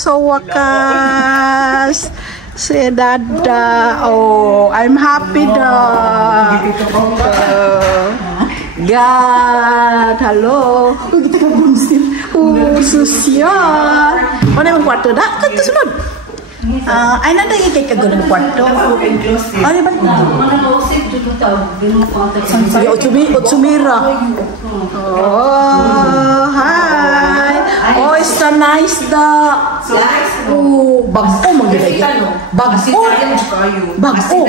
sa wakas. Si Dada. Oh, I'm happy daw. God, hello. Kita kabunsil. Sosial. Mana yang kwarto dah? Kan tu sunod. Ay nanda yung kay kagulo ng kwarto. Ano ba? Sige, Otsumira. Oh, hi. Oh, it's so nice da. Oh, bago mo gila yan. Bago. Bago.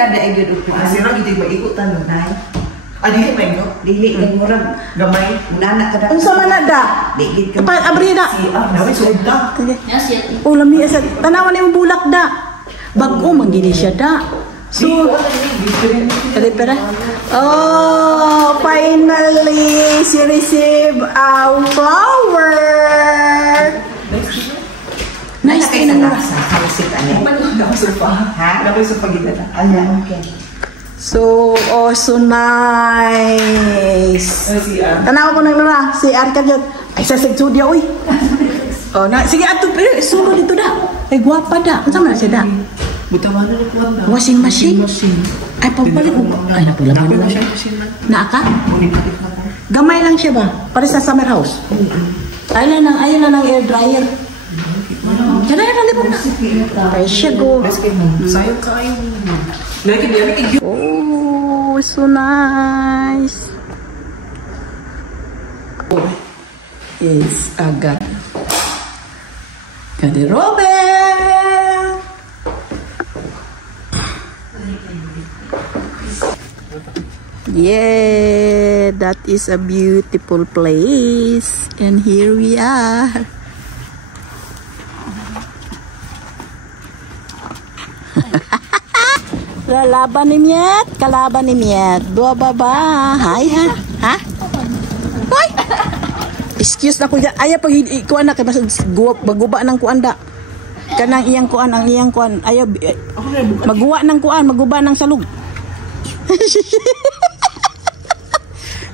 Dili may no, dili kay murag gamay, nana kada. Unsa man na da? Dili ka. Pa abri na. Dawi sud da. Oh, lami sa tanawan na yung bulak da. Bago man gini siya da. So, pera. Oh, finally she receive a flower. Nice kay nang rasa. Halusit ani. Dawi sofa. Ha? Dawi sofa gid da. Ayan, okay. So, oh, so nice. Tanaw ko nang lura, si Arka dyan. Ay, sa studio, uy. Oh, na, sige, ato, pero sulo dito da. Ay, guwapa da. Ano sama na siya da? Butawan na lang da. Washing machine? Ay, pagpalit mo. Ay, napulaman na siya. Naaka? Gamay lang siya ba? Para sa summer house? Ayun na ng air dryer. Diyan na yan, nalipon na. Ay, siya go. Sayo kayo. Oh, so nice. Oh, it's agad. Robert. Yeah, that is a beautiful place. And here we are. Kalaban ni Miet. Dua baba. Hai ha. Ha? Hoy. Excuse na ko ya. Aya pag ikuan na kay mas baguba nang kuan da. Kanang iyang kuan ang iyang kuan. Ayo maguwa nang kuan, maguba nang salug.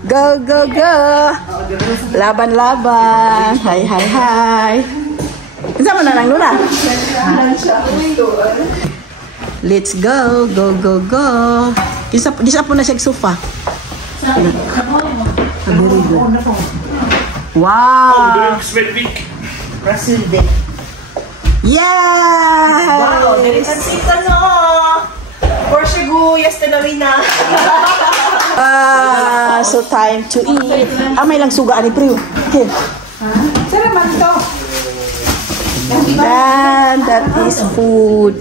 Go go go. Laban. Hai. Isa man na lang nula. Let's go. Isa po na siya sofa. Wow. Yes. Wow, delikasita no. Porsche yesterday na. So time to eat. May lang suga ani priyo. Okay. Sarap man to. And that is food.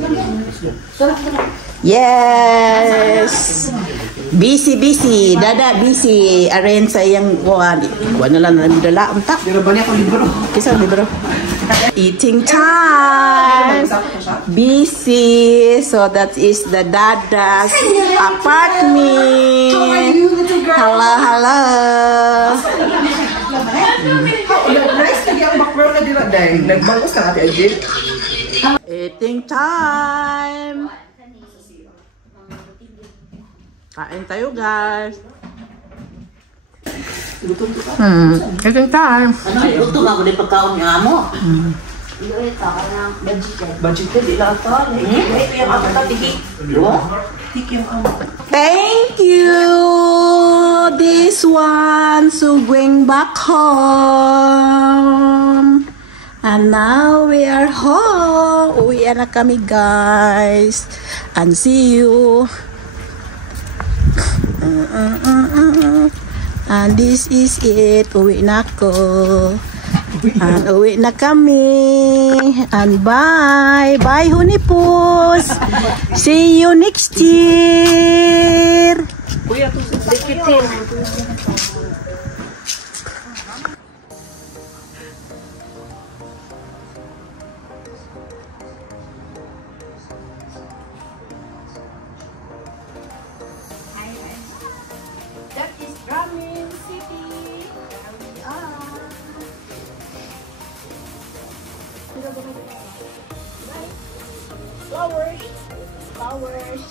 Yes. Busy. Dada busy. Arrange sa iyang kuwan. Kuwan na lang na dala. Unta. Pero ba niya akong libro? Kisang libro. Eating time. Busy. So that is the Dada's apartment. Hello. Nice lagi ang background na dila dahil nagbangos ka natin Ajit. Eating time. Kain tayo guys. Eating time. Luto nga ko din pagkaon niya mo. Budget di lang ito. Ito yung ako ito, tiki. Thank you. This one so going back home. And now we are home. Uwi na kami guys. And see you. And this is it. Uwi na ako. And uwi na kami. And bye. Bye, Hunipus. See you next year. That is Ramin City. There we are. Flowers.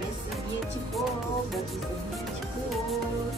This is beautiful. That is beautiful.